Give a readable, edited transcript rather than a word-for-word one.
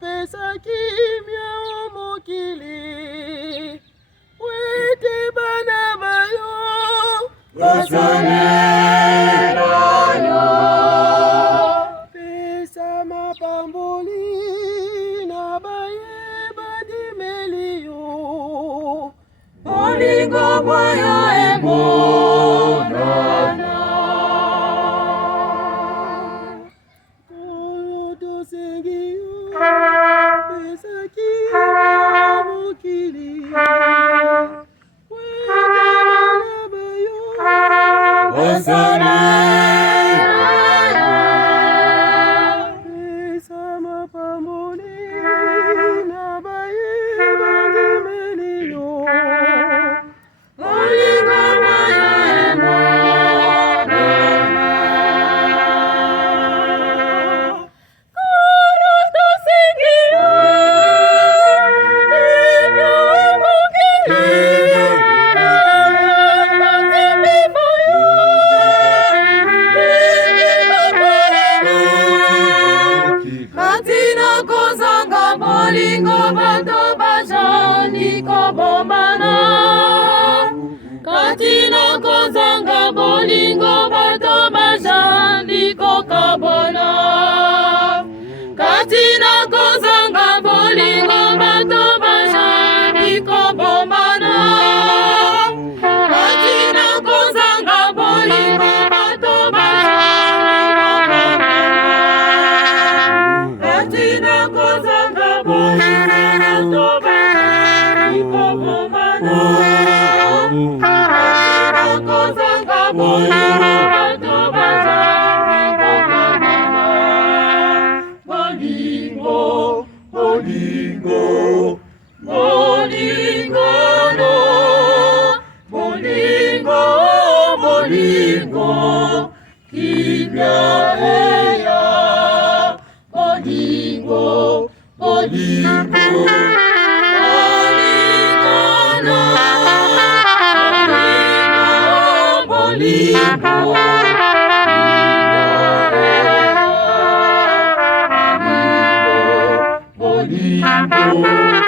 peza kimia mokili. Wete bana bayo basalela yo. Pesa mapamboli na baye badimeli yo. Bolingo boyo emonana. Nkolo sengi yo peza kimia mokili. Wete bana bayo basalela yo. pesa mapamboli na baye badimeli yo. Bolingo boyo emonana. Nkolo sengi yo kimia mokili. Katina kozanga bolingo bato bajani kobombana. Katina kozanga bolingo bato bajani kokabona. Katina kozanga bolingo bato bajani kobombana. Katina kozanga bolingo bato bajani kokabona. Katina kozanga bolingo bato bajani kobombana. Katina kozanga bolingo bato bajani kokabona. Bolingo, bolingo, bolingo no. Bolingo, bolingo, kimia eya. Bolingo, bolingo, bolingo no. Bolingo, bolingo, kimia eya. Bolingo, bolingo.